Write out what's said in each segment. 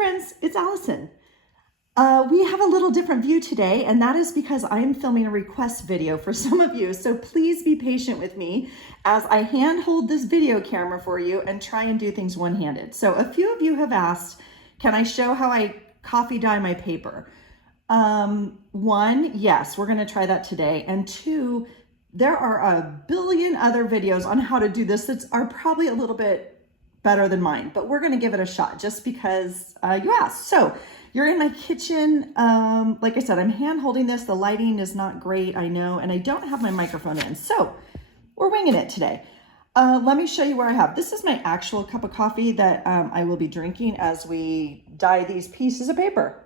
friends, it's Allison. We have a little different view today, and that is because I am filming a request video for some of you. So please be patient with me as I hand hold this video camera for you and try and do things one-handed. So a few of you have asked, can I show how I coffee dye my paper? One, yes, we're gonna try that today. And two, there are a billion other videos on how to do this that are probably a little bit better than mine, but we're gonna give it a shot just because you asked. So you're in my kitchen. Like I said, I'm hand holding this. The lighting is not great, I know, and I don't have my microphone in. So we're winging it today. Let me show you where I have. This is my actual cup of coffee that I will be drinking as we dye these pieces of paper.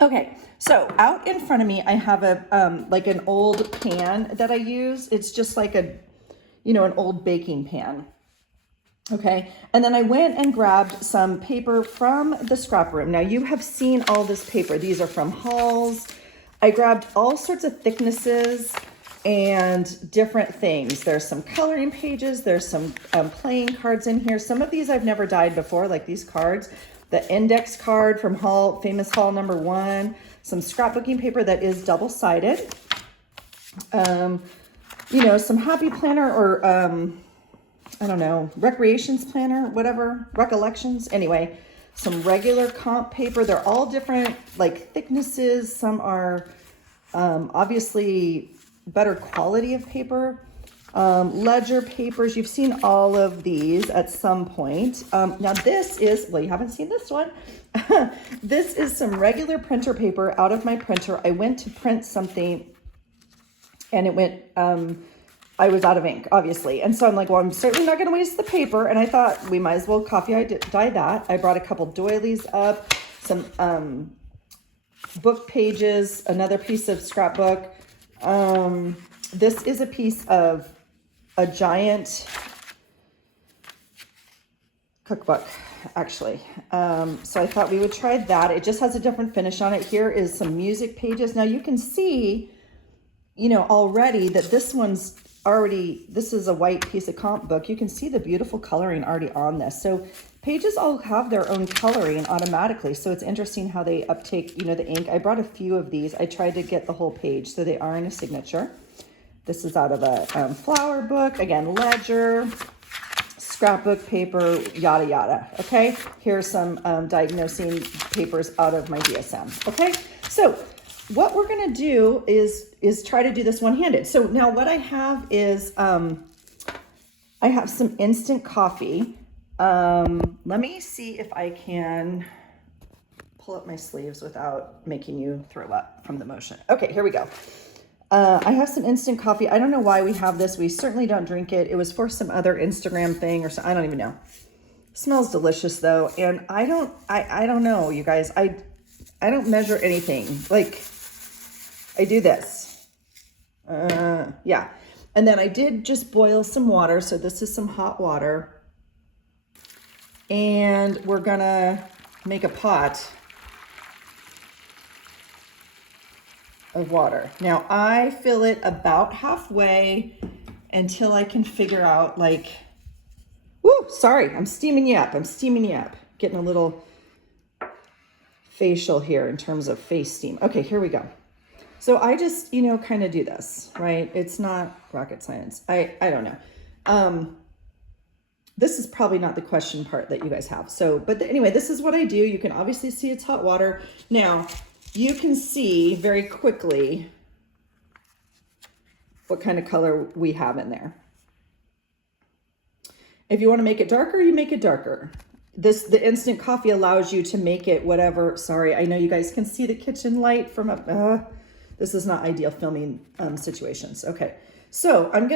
Okay, so out in front of me, I have a like an old pan that I use. It's just like an old baking pan. Okay, and then I went and grabbed some paper from the scrap room. Now you have seen all this paper. These are from hauls. I grabbed all sorts of thicknesses and different things. There's some coloring pages. There's some playing cards in here. Some of these I've never dyed before, like these cards. The index card from Haul, famous Haul #1. Some scrapbooking paper that is double-sided. Some happy planner or I don't know, recreations planner, whatever, recollections. Anyway, some regular comp paper. They're all different like thicknesses. Some are obviously better quality of paper. Ledger papers. You've seen all of these at some point. Now this is, well, you haven't seen this one. This is some regular printer paper out of my printer. I went to print something and it went, I was out of ink, obviously. And so I'm like, well, I'm certainly not going to waste the paper. And I thought we might as well dye that. I brought a couple doilies up, some book pages, another piece of scrapbook. This is a piece of a giant cookbook, actually. So I thought we would try that. It just has a different finish on it. Here is some music pages. Now you can see, already that this is a white piece of comp book. You can see the beautiful coloring already on this. So pages all have their own coloring automatically. So it's interesting how they uptake, the ink. I brought a few of these. I tried to get the whole page so they are in a signature. This is out of a flower book. Again, ledger, scrapbook paper, yada, yada. Okay, here's some diagnosing papers out of my DSM. Okay, so what we're gonna do is try to do this one-handed. So now what I have is, I have some instant coffee. Let me see if I can pull up my sleeves without making you throw up from the motion. Okay, here we go. I have some instant coffee. I don't know why we have this. We certainly don't drink it. It was for some other Instagram thing or something. I don't even know. Smells delicious though. And I don't know, you guys. I don't measure anything. Like, I do this. Yeah. And then I did just boil some water. So this is some hot water. And we're gonna make a pot of water. Now I fill it about halfway until I can figure out sorry, I'm steaming you up. Getting a little facial here in terms of face steam. Okay, here we go. So I just, kind of do this, right? It's not rocket science. I don't know. This is probably not the question part that you guys have. So, but anyway, this is what I do. You can obviously see it's hot water. Now, you can see very quickly what kind of color we have in there. If you want to make it darker, you make it darker. The instant coffee allows you to make it whatever. Sorry, I know you guys can see the kitchen light from up. This is not ideal filming situations. Okay, so I'm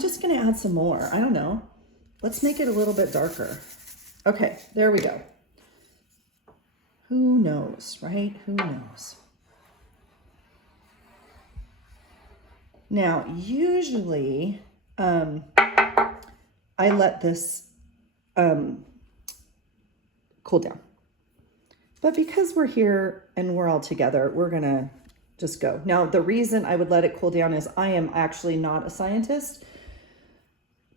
just gonna add some more. I don't know. Let's make it a little bit darker. Okay, there we go. Who knows, right? Who knows? Now, usually, I let this cool down. But because we're here and we're all together, we're gonna just go. Now, the reason I would let it cool down is I am actually not a scientist.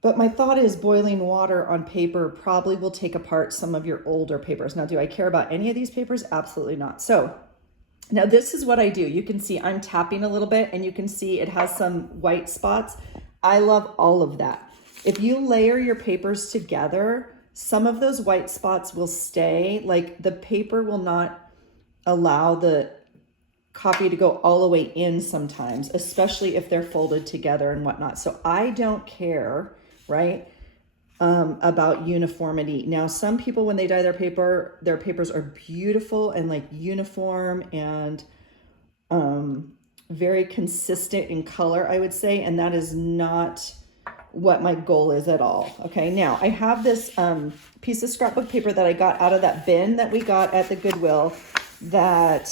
But my thought is boiling water on paper probably will take apart some of your older papers. Now, do I care about any of these papers? Absolutely not. So now this is what I do. You can see I'm tapping a little bit and you can see it has some white spots. I love all of that. If you layer your papers together, some of those white spots will stay. Like the paper will not allow the coffee to go all the way in sometimes, especially if they're folded together and whatnot. So I don't care, right, about uniformity. Now, some people, when they dye their papers are beautiful and like uniform and very consistent in color, I would say, and that is not what my goal is at all. Okay, now I have this piece of scrapbook paper that I got out of that bin that we got at the Goodwill, that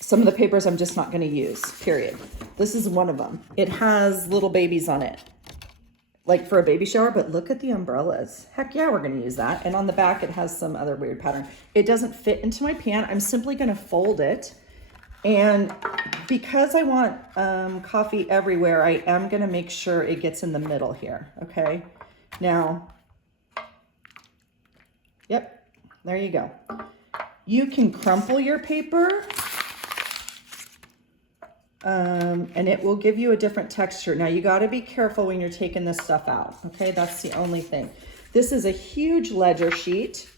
some of the papers I'm just not going to use, period. This is one of them. It has little babies on it, like for a baby shower, but look at the umbrellas. Heck yeah, we're going to use that. And on the back, it has some other weird pattern. It doesn't fit into my pan. I'm simply going to fold it. And because I want coffee everywhere, I am going to make sure it gets in the middle here. Okay. Now, yep, there you go. You can crumple your paper and it will give you a different texture. Now you got to be careful when you're taking this stuff out. Okay. That's the only thing. This is a huge ledger sheet.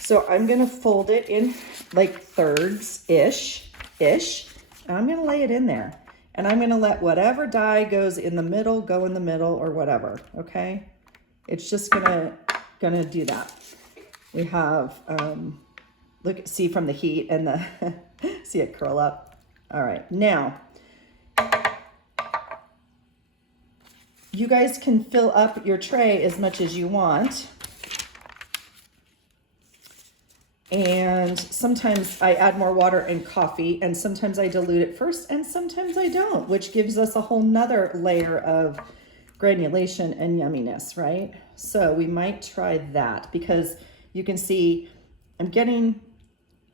So I'm going to fold it in like thirds-ish. And I'm going to lay it in there. And I'm going to let whatever dye goes in the middle go in the middle or whatever. Okay. It's just going to do that. We have, look, see from the heat and the, see it curl up. All right. Now, you guys can fill up your tray as much as you want. And sometimes I add more water and coffee, and sometimes I dilute it first, and sometimes I don't, which gives us a whole nother layer of granulation and yumminess, right? So we might try that, because you can see I'm getting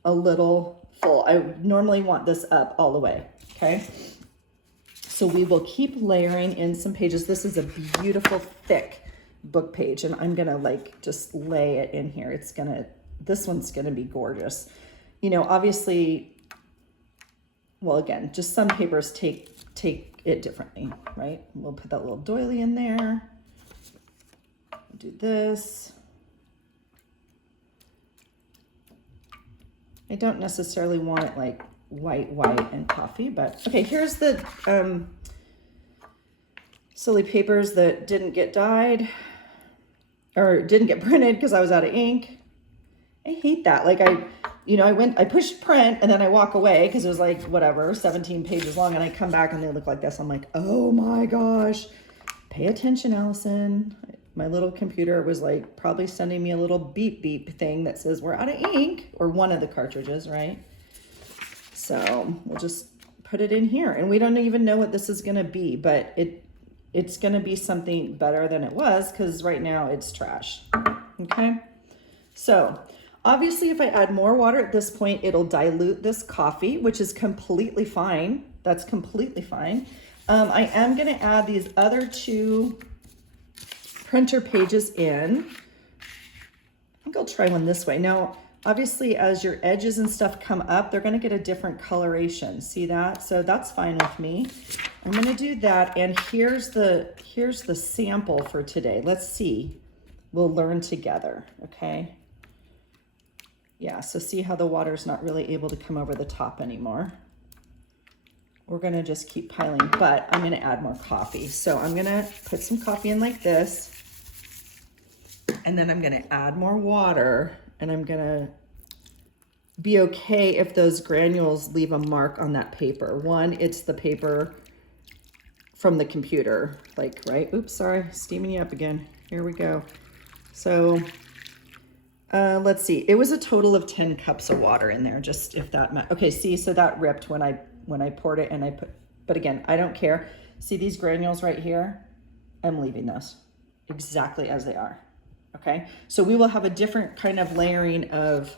a little full. I normally want this up all the way, okay? So we will keep layering in some pages. This is a beautiful thick book page, and I'm gonna like just lay it in here. This one's going to be gorgeous. You know, obviously, well, again, just some papers take it differently, right? We'll put that little doily in there. Do this. I don't necessarily want it like white and coffee, but okay, here's the silly papers that didn't get dyed or didn't get printed because I was out of ink. I hate that. Like I pushed print and then I walk away because it was like, whatever, 17 pages long, and I come back and they look like this. I'm like, oh my gosh, pay attention, Allison. My little computer was like probably sending me a little beep beep thing that says we're out of ink, or one of the cartridges, right? So we'll just put it in here, and we don't even know what this is going to be, but it's going to be something better than it was, because right now it's trash. Okay. So obviously, if I add more water at this point, it'll dilute this coffee, which is completely fine. That's completely fine. I am going to add these other two printer pages in. I think I'll try one this way. Now, obviously, as your edges and stuff come up, they're going to get a different coloration. See that? So that's fine with me. I'm going to do that. And here's the sample for today. Let's see. We'll learn together. Okay. Yeah, so see how the water's not really able to come over the top anymore. We're gonna just keep piling, but I'm gonna add more coffee. So I'm gonna put some coffee in like this, and then I'm gonna add more water, and I'm gonna be okay if those granules leave a mark on that paper. One, it's the paper from the computer, like, right? Oops, sorry, steaming you up again. Here we go. So, let's see. It was a total of 10 cups of water in there, just if that okay, see, so that ripped when I poured it, and I put, but again, I don't care. See these granules right here? I'm leaving those exactly as they are. Okay, so we will have a different kind of layering of,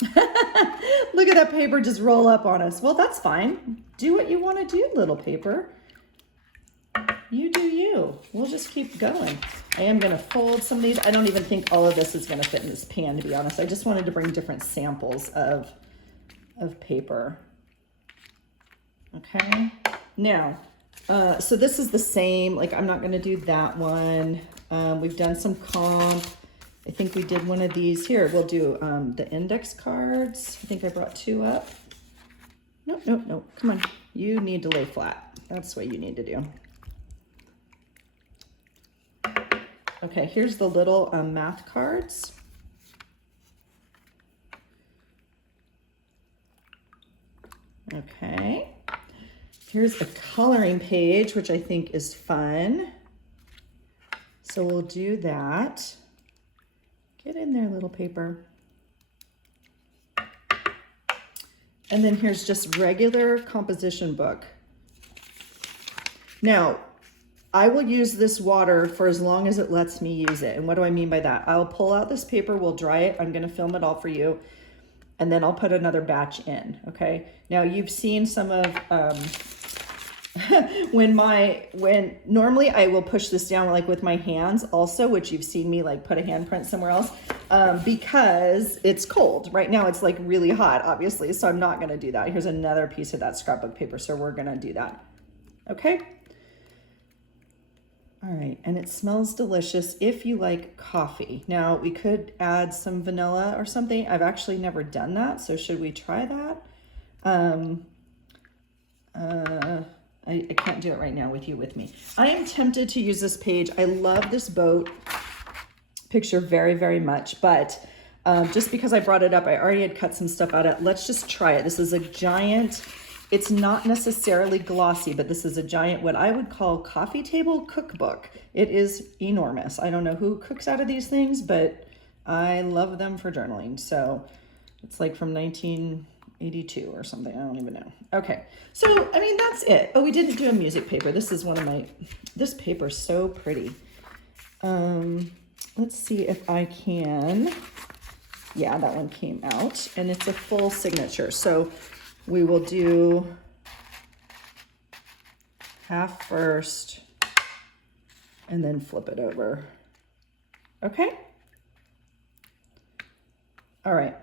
look at that paper just roll up on us. Well, that's fine. Do what you want to do, little paper. You do you. We'll just keep going. I am gonna fold some of these. I don't even think all of this is gonna fit in this pan, to be honest. I just wanted to bring different samples of paper. Okay, now, so this is the same, like I'm not gonna do that one. We've done some comp. I think we did one of these. Here, we'll do the index cards. I think I brought 2 up. Nope, nope, nope, come on. You need to lay flat. That's what you need to do. Okay, here's the little math cards. Okay, here's a coloring page, which I think is fun. So we'll do that. Get in there, little paper. And then here's just regular composition book. Now, I will use this water for as long as it lets me use it. And what do I mean by that? I'll pull out this paper, we'll dry it. I'm gonna film it all for you. And then I'll put another batch in, okay? Now you've seen some of, when normally I will push this down like with my hands also, which you've seen me like put a handprint somewhere else, because it's cold. Right now it's like really hot, obviously, so I'm not gonna do that. Here's another piece of that scrapbook paper, so we're gonna do that, okay? All right, and it smells delicious if you like coffee. Now we could add some vanilla or something. I've actually never done that, so should we try that? I can't do it right now with you with me. I am tempted to use this page. I love this boat picture very, very much, but just because I brought it up, I already had cut some stuff out of it. Let's just try it. This is a giant, it's not necessarily glossy, but this is a giant, what I would call coffee table cookbook. It is enormous. I don't know who cooks out of these things, but I love them for journaling. So it's like from 1982 or something. I don't even know. Okay. So, I mean, that's it. Oh, we didn't do a music paper. This is one of my, this paper is so pretty. Let's see if I can, yeah, that one came out and it's a full signature. So we will do half first and then flip it over. Okay. All right.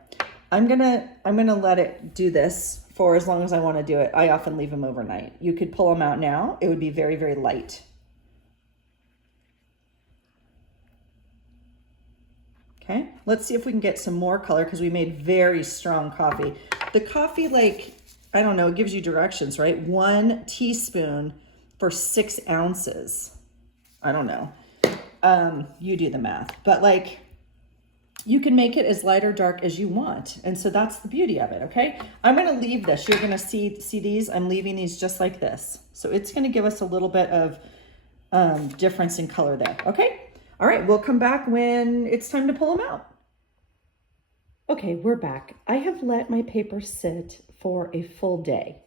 I'm gonna let it do this for as long as I want to do it. I often leave them overnight. You could pull them out now. It would be very, very light. Okay, let's see if we can get some more color because we made very strong coffee. The coffee, like, I don't know, it gives you directions, right? 1 teaspoon for 6 ounces. I don't know. You do the math, but like, you can make it as light or dark as you want. And so that's the beauty of it, okay? I'm gonna leave this. You're gonna see these. I'm leaving these just like this. So it's gonna give us a little bit of difference in color there, okay? All right, we'll come back when it's time to pull them out. Okay, we're back. I have let my paper sit for a full day,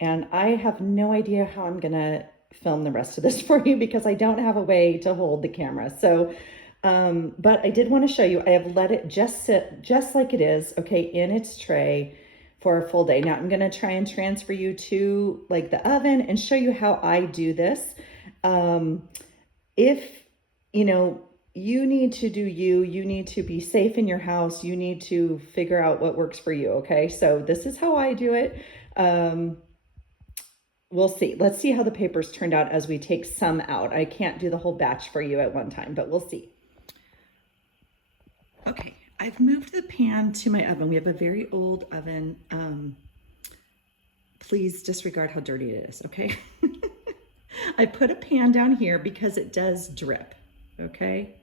and I have no idea how I'm gonna film the rest of this for you because I don't have a way to hold the camera. So, but I did want to show you, I have let it just sit just like it is, okay, in its tray for a full day. Now I'm gonna try and transfer you to like the oven and show you how I do this. If you know, you need to do you need to be safe in your house. You need to figure out what works for you. Okay. So this is how I do it. We'll see. Let's see how the papers turned out as we take some out. I can't do the whole batch for you at one time, but we'll see. Okay. I've moved the pan to my oven. We have a very old oven. Please disregard how dirty it is. Okay. I put a pan down here because it does drip. Okay.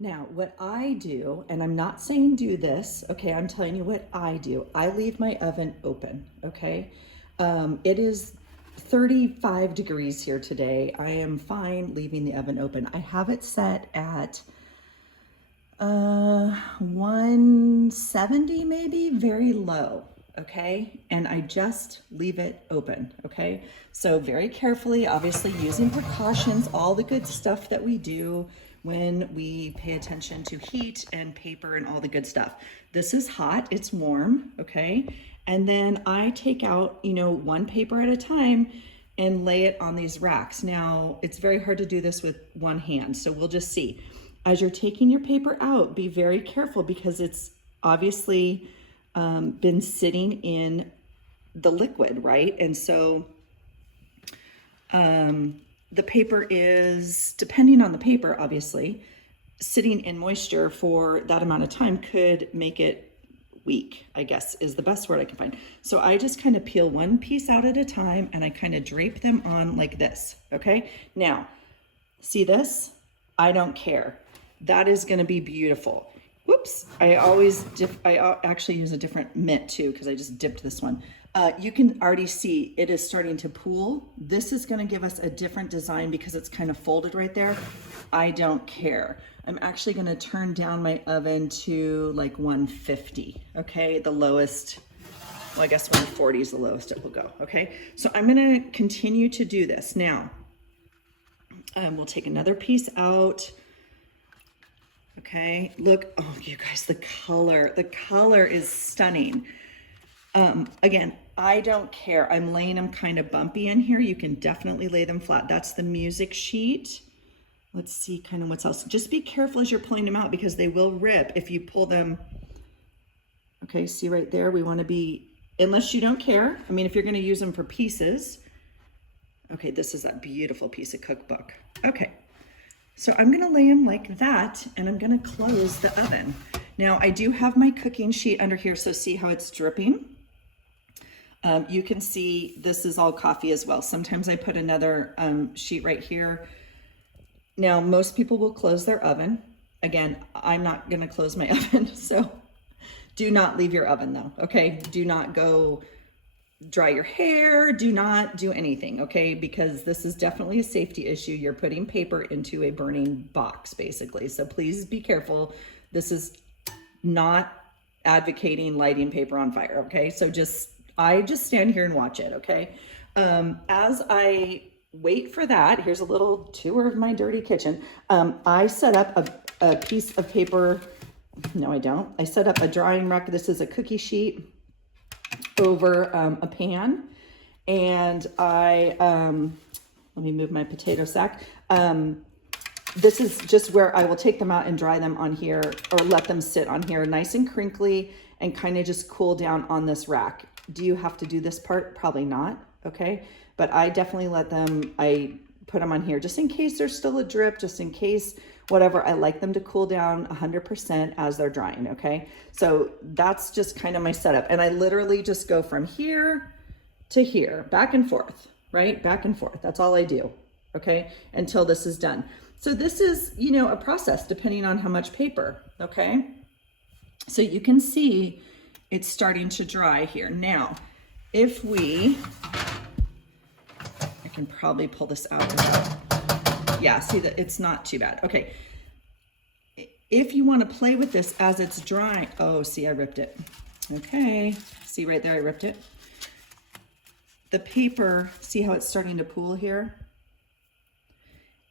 Now, what I do, and I'm not saying do this, okay, I'm telling you what I do. I leave my oven open, okay? It is 35 degrees here today. I am fine leaving the oven open. I have it set at 170 maybe, very low, okay? And I just leave it open, okay? So very carefully, obviously using precautions, all the good stuff that we do when we pay attention to heat and paper and all the good stuff. This is hot, it's warm, okay? And then I take out, you know, one paper at a time and lay it on these racks. Now, it's very hard to do this with one hand, so we'll just see. As you're taking your paper out, be very careful because it's obviously been sitting in the liquid, right? And so the paper is, depending on the paper, obviously, sitting in moisture for that amount of time could make it weak, I guess is the best word I can find. So I just kind of peel one piece out at a time and I kind of drape them on like this, okay? Now, see this? I don't care. That is gonna be beautiful. Whoops, I actually use a different mitt too because I just dipped this one. You can already see it is starting to pool. This is gonna give us a different design because it's kind of folded right there. I don't care. I'm actually gonna turn down my oven to like 150, okay? The lowest, well, I guess 140 is the lowest it will go, okay? So I'm gonna continue to do this. Now, we'll take another piece out. Okay, look, oh, you guys, the color is stunning. Again, I don't care. I'm laying them kind of bumpy in here. You can definitely lay them flat. That's the music sheet. Let's see kind of what's else. Just be careful as you're pulling them out because they will rip if you pull them. Okay, see right there, we want to be, unless you don't care. I mean, if you're going to use them for pieces. Okay, this is that beautiful piece of cookbook. Okay. So I'm gonna lay them like that and I'm gonna close the oven. Now I do have my cooking sheet under here, so see how it's dripping? You can see this is all coffee as well. Sometimes I put another sheet right here. Now most people will close their oven. Again, I'm not gonna close my oven, so do not leave your oven though, okay? Do not go dry your hair, do not do anything, okay? Because this is definitely a safety issue. You're putting paper into a burning box, basically. So please be careful. This is not advocating lighting paper on fire, okay? So I just stand here and watch it, okay? As I wait for that, here's a little tour of my dirty kitchen. I set up a piece of paper. No, I don't. I set up a drying rack. This is a cookie sheet over a pan, and let me move my potato sack. This is just where I will take them out and dry them on here, or let them sit on here nice and crinkly and kind of just cool down on this rack. Do you have to do this part? Probably not, okay? But I definitely I put them on here just in case there's still a drip, just in case whatever. I like them to cool down 100% as they're drying, okay? So that's just kind of my setup. And I literally just go from here to here, back and forth, right? Back and forth. That's all I do, okay? Until this is done. So this is, you know, a process depending on how much paper, okay? So you can see it's starting to dry here. Now, if I can probably pull this out without, yeah, see that it's not too bad. Okay. If you want to play with this as it's drying, oh, see, I ripped it. Okay. See right there, I ripped it. The paper, see how it's starting to pool here?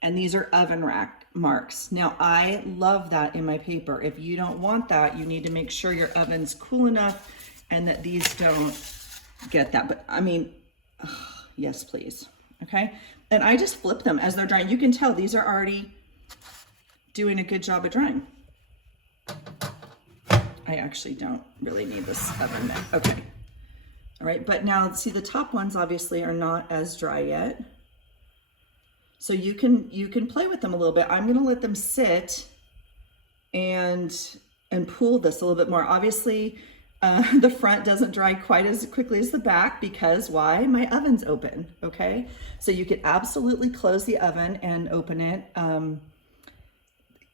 And these are oven rack marks. Now, I love that in my paper. If you don't want that, you need to make sure your oven's cool enough and that these don't get that. But I mean, yes, please. Okay. And I just flip them as they're drying. You can tell these are already doing a good job of drying. I actually don't really need this oven mitt. Okay. All right. But now see, the top ones obviously are not as dry yet. So you can play with them a little bit. I'm going to let them sit and pool this a little bit more. Obviously, the front doesn't dry quite as quickly as the back because why? My oven's open, okay? So you could absolutely close the oven and open it.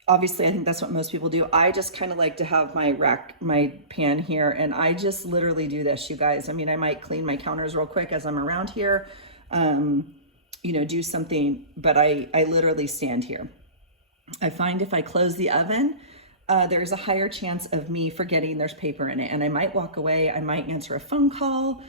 Obviously, I think that's what most people do. I just kind of like to have my pan here, and I just literally do this, you guys. I mean, I might clean my counters real quick as I'm around here, you know, do something, but I literally stand here. I find if I close the oven, there's a higher chance of me forgetting there's paper in it, and I might walk away, I might answer a phone call,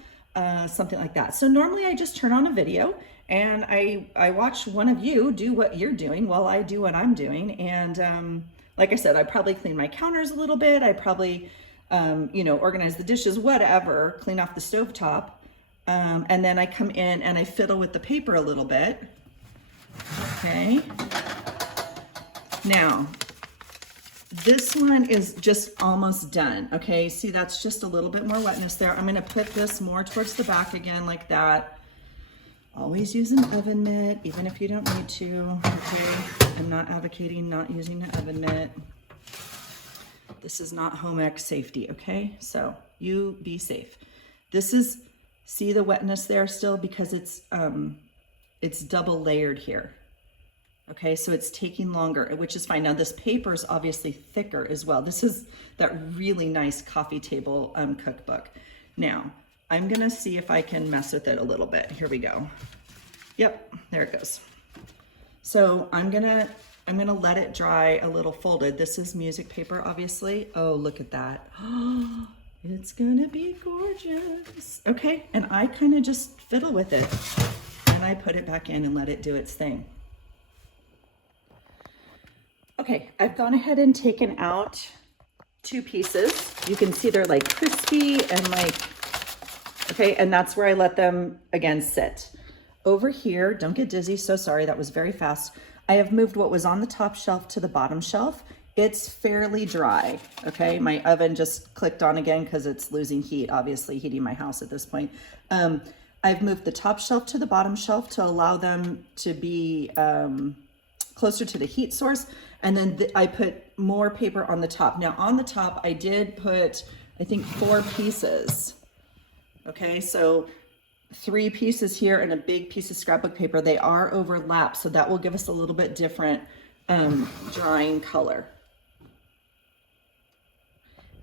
something like that. So normally I just turn on a video and I watch one of you do what you're doing while I do what I'm doing. And like I said, I probably clean my counters a little bit. I probably, you know, organize the dishes, whatever, clean off the stovetop. And then I come in and I fiddle with the paper a little bit. Okay. Now, this one is just almost done. Okay, see, that's just a little bit more wetness there. I'm gonna put this more towards the back again like that. Always use an oven mitt, even if you don't need to, okay? I'm not advocating not using an oven mitt. This is not home ec safety, okay? So you be safe. This is, see the wetness there still because it's double layered here. Okay, so it's taking longer, which is fine. Now this paper is obviously thicker as well. This is that really nice coffee table cookbook. Now, I'm gonna see if I can mess with it a little bit. Here we go. Yep, there it goes. So I'm gonna let it dry a little folded. This is music paper, obviously. Oh, look at that. It's gonna be gorgeous. Okay, and I kind of just fiddle with it and I put it back in and let it do its thing. Okay, I've gone ahead and taken out 2 pieces. You can see they're like crispy and like, okay, and that's where I let them again sit. Over here, don't get dizzy, so sorry, that was very fast. I have moved what was on the top shelf to the bottom shelf. It's fairly dry, okay? My oven just clicked on again because it's losing heat, obviously heating my house at this point. I've moved the top shelf to the bottom shelf to allow them to be closer to the heat source. And then I put more paper on the top. Now on the top, I did put, I think 4 pieces. Okay, so 3 pieces here and a big piece of scrapbook paper. They are overlapped, so that will give us a little bit different drying color.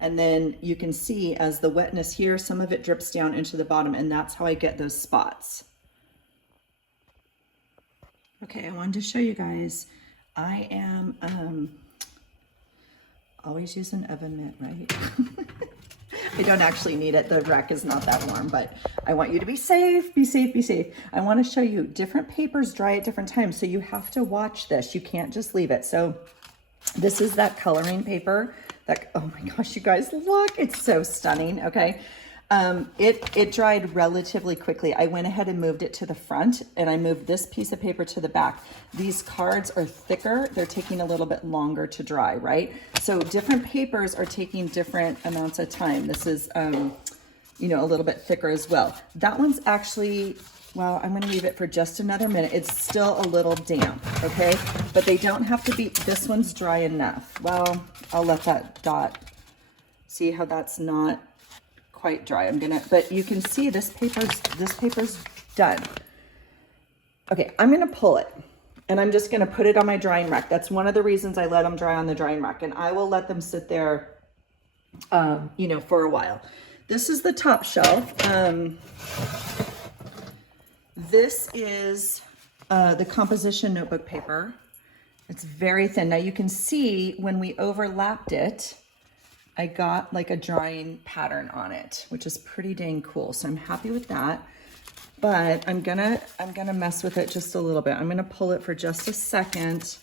And then you can see as the wetness here, some of it drips down into the bottom, and that's how I get those spots. Okay, I wanted to show you guys. I am always use an oven mitt, right? I don't actually need it. The rack is not that warm, but I want you to be safe, be safe, be safe. I want to show you different papers dry at different times. So you have to watch this. You can't just leave it. So this is that coloring paper that, oh my gosh, you guys, look, it's so stunning. Okay. It dried relatively quickly. I went ahead and moved it to the front and I moved this piece of paper to the back. These cards are thicker. They're taking a little bit longer to dry, right? So different papers are taking different amounts of time. This is, you know, a little bit thicker as well. That one's actually, well, I'm going to leave it for just another minute. It's still a little damp, okay? But they don't have to be, this one's dry enough. Well, I'll let that dot, see how that's not quite dry. But you can see this paper's done. Okay, I'm gonna pull it and I'm just gonna put it on my drying rack. That's one of the reasons I let them dry on the drying rack, and I will let them sit there, you know, for a while. This is the top shelf. This is the composition notebook paper. It's very thin. Now you can see when we overlapped it, I got like a drying pattern on it, which is pretty dang cool. So I'm happy with that, but I'm gonna mess with it just a little bit. I'm gonna pull it for just a second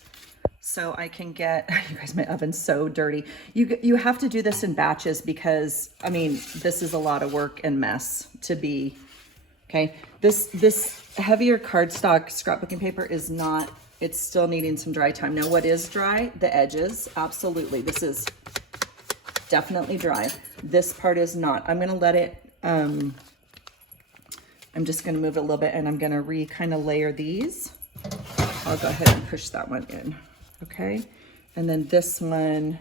so I can get, you guys, my oven's so dirty. You have to do this in batches because, I mean, this is a lot of work and mess to be, okay? This heavier cardstock scrapbooking paper is not, it's still needing some dry time. Now what is dry? The edges, absolutely. This is definitely dry. This part is not. I'm gonna let it, I'm just gonna move it a little bit and I'm gonna kind of layer these. I'll go ahead and push that one in, okay? And then this one,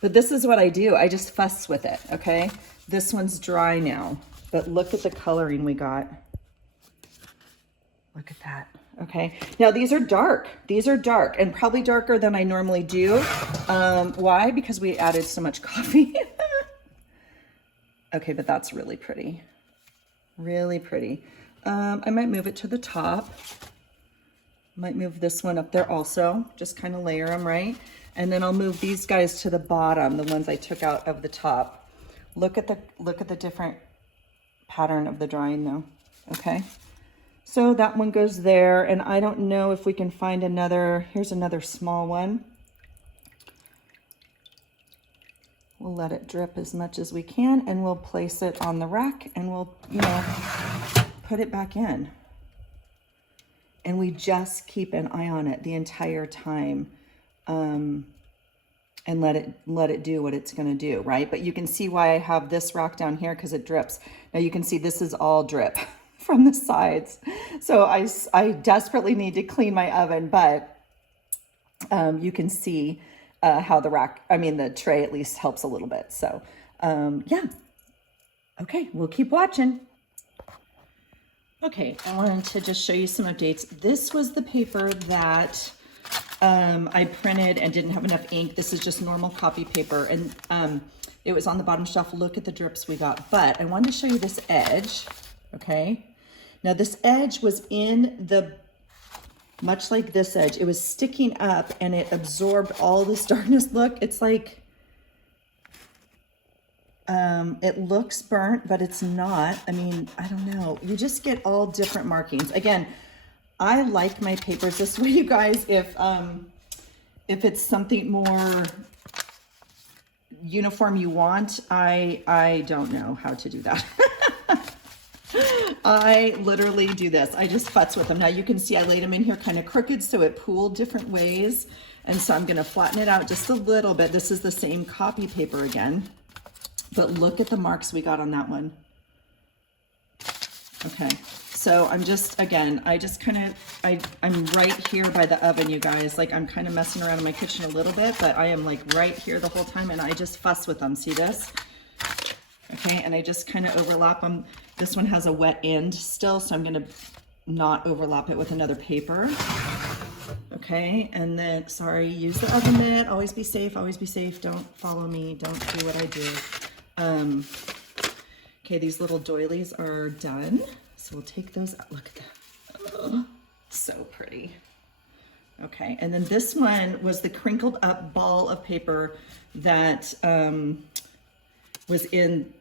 but this is what I do. I just fuss with it, okay? This one's dry now, but look at the coloring we got. Look at that. Okay, now these are dark. These are dark and probably darker than I normally do. Why? Because we added so much coffee. Okay, but that's really pretty. Really pretty. I might move it to the top. Might move this one up there also. Just kind of layer them, right? And then I'll move these guys to the bottom, the ones I took out of the top. Look at the different pattern of the drawing though. Okay. So that one goes there, and I don't know if we can find another. Here's another small one. We'll let it drip as much as we can, and we'll place it on the rack, and we'll, you know, put it back in. And we just keep an eye on it the entire time, and let it do what it's going to do, right? But you can see why I have this rack down here, because it drips. Now you can see this is all drip from the sides. So I desperately need to clean my oven, but you can see how the tray at least helps a little bit. So yeah. Okay, we'll keep watching. Okay, I wanted to just show you some updates. This was the paper that I printed and didn't have enough ink. This is just normal copy paper, and it was on the bottom shelf. Look at the drips we got. But I wanted to show you this edge, okay? Now this edge was much like this edge, it was sticking up and it absorbed all this darkness. Look, it's like, it looks burnt, but it's not. I mean, I don't know. You just get all different markings. Again, I like my papers this way, you guys. If it's something more uniform you want, I don't know how to do that. I literally do this. I just futz with them. Now you can see I laid them in here kind of crooked, so it pooled different ways. And so I'm going to flatten it out just a little bit. This is the same copy paper again. But look at the marks we got on that one. Okay, so I'm right here by the oven, you guys. Like, I'm kind of messing around in my kitchen a little bit, but I am like right here the whole time, and I just fuss with them. See this? Okay, and I just kind of overlap them. This one has a wet end still, so I'm going to not overlap it with another paper. Okay, and then, sorry, use the oven mitt. Always be safe, always be safe. Don't follow me. Don't do what I do. Okay, these little doilies are done. So we'll take those out. Look at that. Oh, so pretty. Okay, and then this one was the crinkled up ball of paper that was in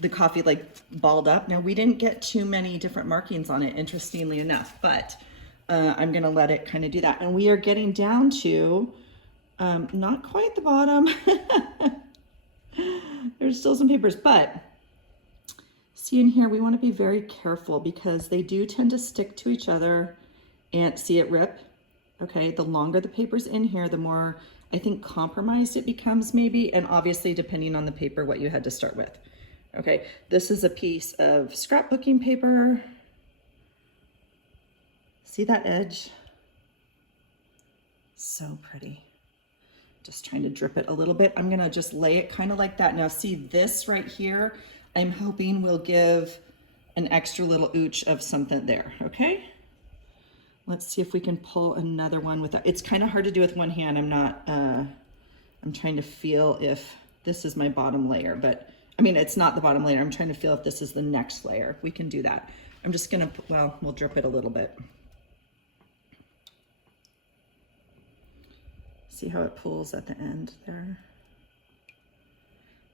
the coffee, like balled up. Now we didn't get too many different markings on it, interestingly enough, but I'm gonna let it kind of do that. And we are getting down to not quite the bottom. There's still some papers, but see in here, we want to be very careful because they do tend to stick to each other and see it rip. Okay, the longer the paper's in here, the more I think compromised it becomes maybe, and obviously depending on the paper, what you had to start with. Okay, this is a piece of scrapbooking paper. See that edge? So pretty. Just trying to drip it a little bit. I'm gonna just lay it kind of like that. Now see this right here, I'm hoping will give an extra little ooch of something there, okay? Let's see if we can pull another one with that. It's kind of hard to do with one hand. I'm trying to feel if this is my bottom layer, but I mean, it's not the bottom layer. I'm trying to feel if this is the next layer. We can do that. I'm just gonna, well, we'll drip it a little bit. See how it pulls at the end there?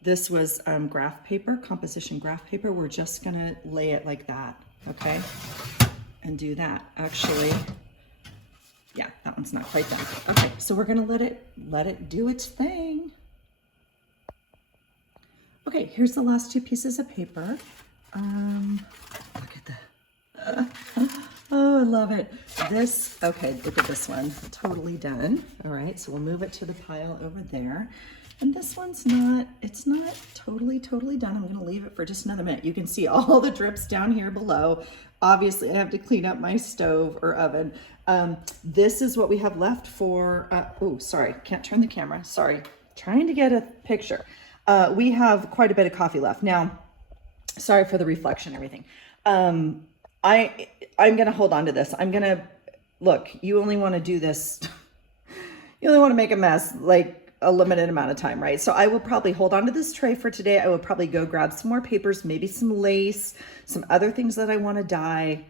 This was graph paper, composition graph paper. We're just gonna lay it like that, okay? And do that. Actually, yeah, that one's not quite done. Okay, so we're gonna let it do its thing. Okay, here's the last two pieces of paper. Look at that. Oh, I love it. This, okay, look at this one. Totally done. All right, so we'll move it to the pile over there. And this one's not, it's not totally done. I'm gonna leave it for just another minute. You can see all the drips down here below. Obviously, I have to clean up my stove or oven. This is what we have left for, oh, sorry, can't turn the camera. Sorry, trying to get a picture. We have quite a bit of coffee left. Now, sorry for the reflection and everything. I'm gonna hold on to this. I'm gonna, look, you only wanna do this, you only wanna make a mess like a limited amount of time, right? So I will probably hold on to this tray for today. I will probably go grab some more papers, maybe some lace, some other things that I wanna dye,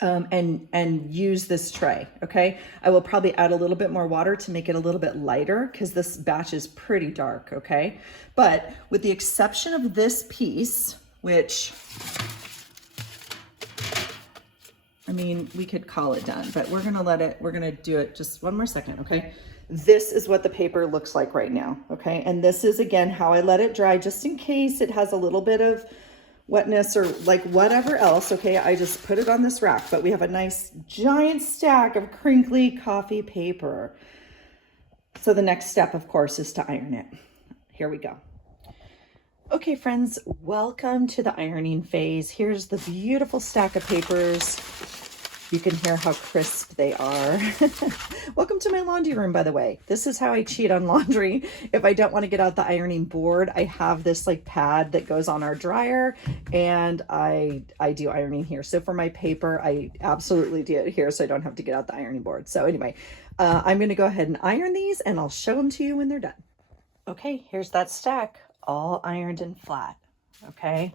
and use this tray, okay? I will probably add a little bit more water to make it a little bit lighter because this batch is pretty dark, okay? But with the exception of this piece, which I mean, we could call it done, but we're gonna do it just one more second, okay? This is what the paper looks like right now, okay? And this is, again, how I let it dry, just in case it has a little bit of wetness or like whatever else, okay? I just put it on this rack, but we have a nice giant stack of crinkly coffee paper. So the next step, of course, is to iron it. Here we go. Okay, friends, welcome to the ironing phase. Here's the beautiful stack of papers. You can hear how crisp they are. Welcome to my laundry room, by the way. This is how I cheat on laundry. If I don't want to get out the ironing board, I have this like pad that goes on our dryer, and I do ironing here. So for my paper, I absolutely do it here so I don't have to get out the ironing board. So anyway, I'm going to go ahead and iron these, and I'll show them to you when they're done. Okay, here's that stack, all ironed and flat. Okay,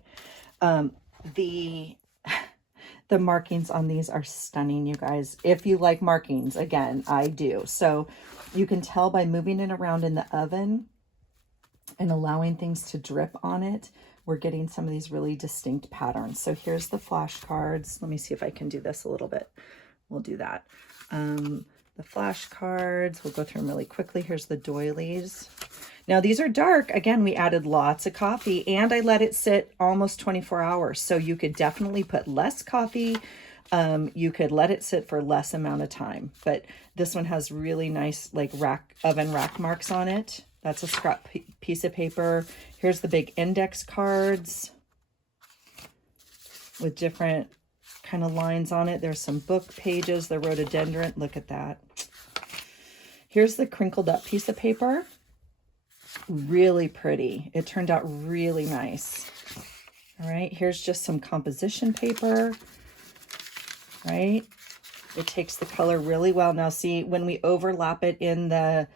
the markings on these are stunning, you guys. If you like markings, again, I do. So you can tell by moving it around in the oven and allowing things to drip on it, we're getting some of these really distinct patterns. So here's the flashcards. Let me see if I can do this a little bit. We'll do that. The flashcards, we'll go through them really quickly. Here's the doilies. Now these are dark. Again, we added lots of coffee, and I let it sit almost 24 hours. So you could definitely put less coffee. You could let it sit for less amount of time, but this one has really nice like oven rack marks on it. That's a scrap piece of paper. Here's the big index cards with different kind of lines on it. There's some book pages, the rhododendron. Look at that. Here's the crinkled up piece of paper. Really pretty. It turned out really nice. All right, here's just some composition paper, right? It takes the color really well. Now see, when we overlap it in the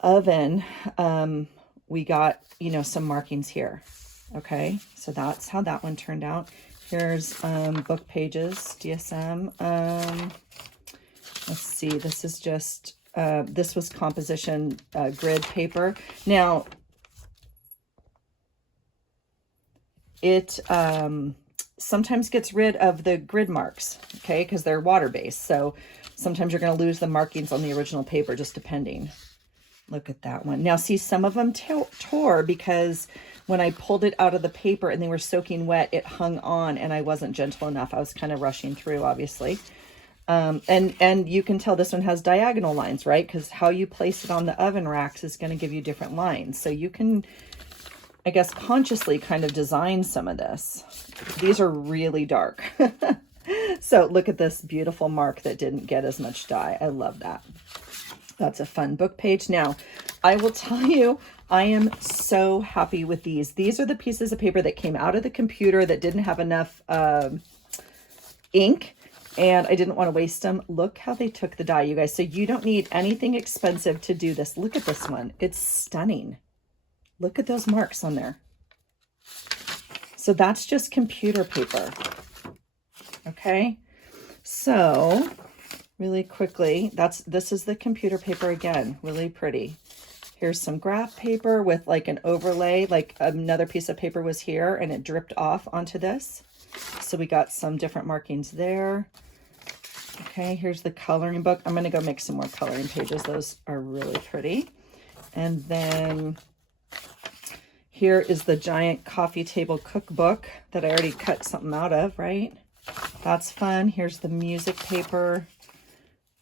oven, we got, you know, some markings here. Okay, so that's how that one turned out. Here's book pages, DSM. Let's see, this is just, this was composition grid paper. Now, it sometimes gets rid of the grid marks, okay, because they're water-based. So sometimes you're going to lose the markings on the original paper, just depending. Look at that one. Now, see, some of them tore because when I pulled it out of the paper and they were soaking wet, it hung on, and I wasn't gentle enough. I was kind of rushing through, obviously. And you can tell this one has diagonal lines, right? Because how you place it on the oven racks is going to give you different lines. So you can, I guess, consciously kind of design some of this. These are really dark. So look at this beautiful mark that didn't get as much dye. I love that. That's a fun book page. Now, I will tell you, I am so happy with these. These are the pieces of paper that came out of the computer that didn't have enough ink, and I didn't want to waste them. Look how they took the dye, you guys. So you don't need anything expensive to do this. Look at this one. It's stunning. Look at those marks on there. So that's just computer paper. Okay. So really quickly, this is the computer paper again, really pretty. Here's some graph paper with like an overlay, like another piece of paper was here and it dripped off onto this. So we got some different markings there. Okay, here's the coloring book. I'm going to go make some more coloring pages. Those are really pretty. And then here is the giant coffee table cookbook that I already cut something out of, right? That's fun. Here's the music paper,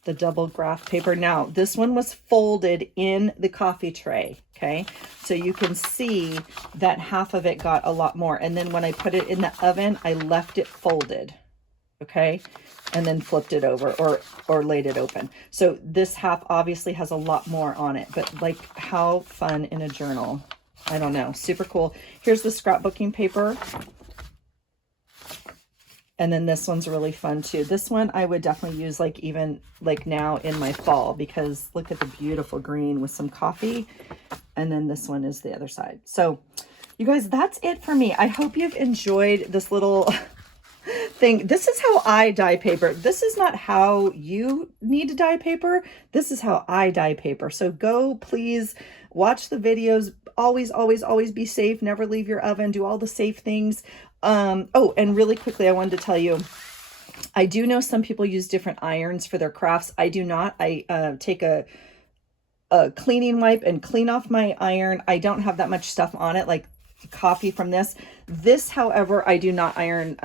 the double graph paper. Now, this one was folded in the coffee tray, okay? So you can see that half of it got a lot more. And then when I put it in the oven, I left it folded, okay? And then flipped it over or laid it open. So this half obviously has a lot more on it, but like how fun in a journal. I don't know, super cool. Here's the scrapbooking paper. And then this one's really fun too. This one I would definitely use like even like now in my fall, because look at the beautiful green with some coffee. And then this one is the other side. So you guys, that's it for me. I hope you've enjoyed this little thing. This is how I dye paper. This is not how you need to dye paper. This is how I dye paper. So go, please watch the videos. Always, always, always be safe. Never leave your oven. Do all the safe things. Oh, and really quickly, I wanted to tell you, I do know some people use different irons for their crafts. I do not. I take a cleaning wipe and clean off my iron. I don't have that much stuff on it, like coffee from this. This, however, I do not iron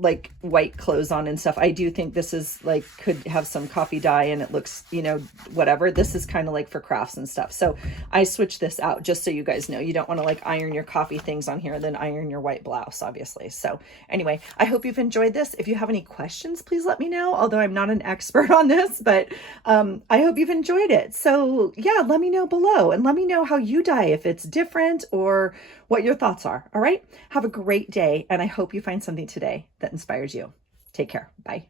like white clothes on and stuff. I do think this is like, could have some coffee dye and it looks, you know, whatever. This is kind of like for crafts and stuff. So I switched this out just so you guys know. You don't want to like iron your coffee things on here and then iron your white blouse, obviously. So anyway, I hope you've enjoyed this. If you have any questions, please let me know. Although I'm not an expert on this, but I hope you've enjoyed it. So yeah, let me know below and let me know how you dye, if it's different or what your thoughts are. All right. Have a great day. And I hope you find something today that inspires you. Take care. Bye.